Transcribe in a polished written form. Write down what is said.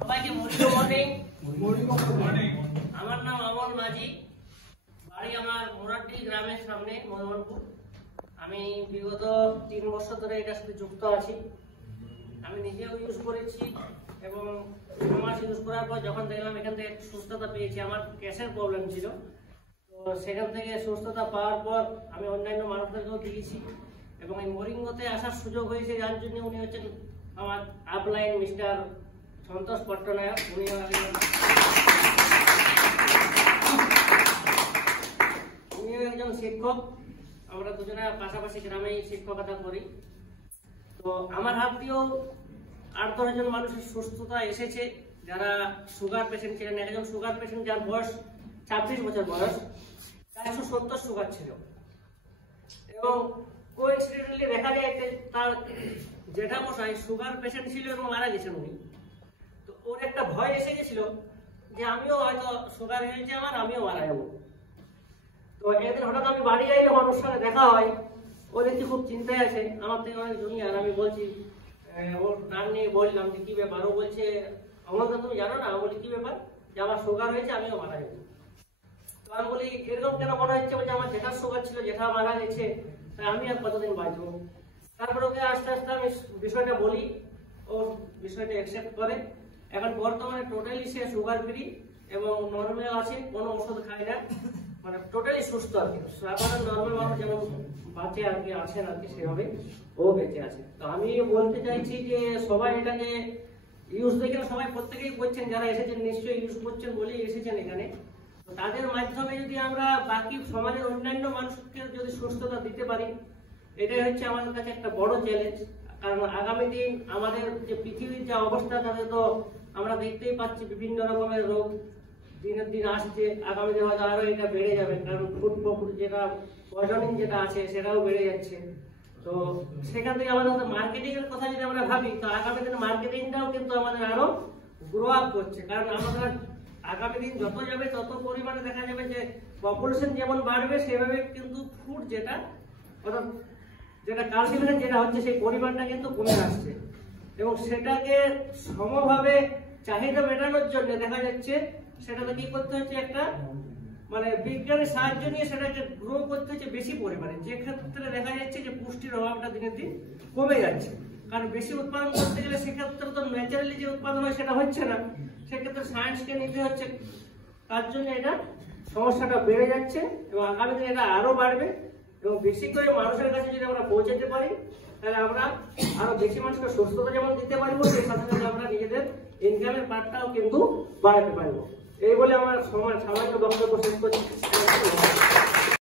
সবাইকে মর্নিং। আমার নাম আমল মাঝি, বাড়ি আমার মোরাড্ডি গ্রামের সামনে মধুবনপুর। আমি বিগত 3 বছর ধরে এটার সাথে যুক্ত আছি। আমি নিজেও ইউজ করেছি এবং 2 মাস ইউজ করার পর যখন দেখলাম এখান থেকে সুস্থতা পেয়েছি, আমার গ্যাসের প্রবলেম ছিল, তো সেখান থেকে সুস্থতা পাওয়ার পর আমি অন্যান্য মানুষদেরকেও দিয়েছি এবং এই মরিঙ্গতে আসার সুযোগ হয়েছে। যার জন্য উনি হচ্ছেন আমার আপলাইন মিস্টার সন্তোষ পট্টনায়ক। উনিও একজন শিক্ষক, আমরা দুজনে পাশাপাশি গ্রামেই শিক্ষকতা করি। তো আমার হাত দিয়েও 8-10 জন মানুষের সুস্থতা এসেছে যারা সুগার পেশেন্ট ছিলেন। একজন সুগার পেশেন্ট যার বয়স 26 বছর বয়স, 470 সুগার ছিল এবং কোইন্সিডেন্টালি দেখা যায় যে তার জেঠামশাই সুগার পেশেন্ট ছিল এবং মারা গেছেন উনি। তো ওর একটা ভয় এসে গেছিল যে আমিও হয়তো সুগার হয়েছে আমার, আমিও মারা যাবো। তো একদিন হঠাৎ আমি বাড়ি যাই, ওর সাথে দেখা হয়। ও দেখছি খুব চিন্তায় আছে, আমার থেকে অনেক জুনিয়র। আমি বলছি, ওর নাম নিয়ে বললাম যে কি ব্যাপার। ও বলছে অমলদা তুমি জানো না? বলি কি ব্যাপার? যে আমার সুগার হয়েছে, আমিও মারা যাবো। তো আমি বলি এরকম কেন মনে হচ্ছে? বলছে আমার জেঠার সুগার ছিল, জেঠা মারা গেছে, তাই আমি আর কতদিন বাঁচবো। তারপর ওকে আস্তে আস্তে আমি বিষয়টা বলি, ও বিষয়টা অ্যাকসেপ্ট করে। এখন বর্তমানে টোটালি সে সুগার ফ্রি এবং নর্মাল আছে, কোনো ওষুধ খায় না, মানে টোটালি সুস্থ আর কি। সাধারণ নর্মাল মানুষ যেমন বাঁচে আর কি, আছেন আর কি, সেভাবে ও বেঁচে আছে। তো আমি বলতে চাইছি যে সবাই এটাকে ইউজ দেখে, সবাই প্রত্যেকেই করছেন, যারা এসেছেন নিশ্চয়ই ইউজ করছেন বলেই এসেছেন এখানে। তো তাদের মাধ্যমে যদি আমরা বাকি সমাজের অন্যান্য মানুষকে যদি সুস্থতা দিতে পারি, এটাই হচ্ছে আমাদের কাছে একটা বড় চ্যালেঞ্জ। কারণ আগামী দিন আমাদের যে পৃথিবীর যে অবস্থা, তাতে তো আমরা দেখতেই পাচ্ছি বিভিন্ন রকমের রোগ দিনের দিন আসছে। আগামী দিনে হয়তো আরো এটা বেড়ে যাবে, কারণ ফুড যেটা পয়জনিং যেটা আছে সেটাও বেড়ে যাচ্ছে। তো সেখান থেকে আমাদের মার্কেটিং এর কথা যদি আমরা ভাবি, তো আগামী দিনে মার্কেটিংটাও কিন্তু আমাদের আরো গ্রো আপ করছে। কারণ আমাদের আগামী দিন যত যাবে তত পরিমাণে দেখা যাবে যে পপুলেশন যেমন বাড়বে, সেভাবে কিন্তু ফুড যেটা অর্থাৎ যেটা কালটিভেশন যেটা হচ্ছে, সেই পরিমাণটা কিন্তু কমে আসছে এবং সেটাকে সমভাবে চাহিদা মেটানোর জন্য দেখা যাচ্ছে সেটাকে কি করতে হচ্ছে, একটা মানে বিজ্ঞানের সাহায্য নিয়ে সেটাকে গ্রো করতে হচ্ছে বেশি পরিমাণে। যে ক্ষেত্রে দেখা যাচ্ছে যে পুষ্টির অভাবটা দিনের দিন কমে যাচ্ছে, কারণ বেশি উৎপাদন করতে গেলে সেক্ষেত্রে তো ন্যাচারালি যে উৎপাদন হয় সেটা হচ্ছে না, সেক্ষেত্রে সায়েন্সকে নিতে হচ্ছে। তার জন্য এটা সমস্যাটা বেড়ে যাচ্ছে এবং আগামী দিনে এটা আরো বাড়বে এবং বেশি করে মানুষের কাছে যদি আমরা পৌঁছাতে পারি, তাহলে আমরা আরো বেশি মানুষকে সুস্থতা যেমন দিতে পারবো, সেই সাথে সাথে আমরা নিজেদের ইনকামের পার্টটাও কিন্তু বাড়াতে পারবো। এই বলে আমার সামান্য বক্তব্য শেষ করছি।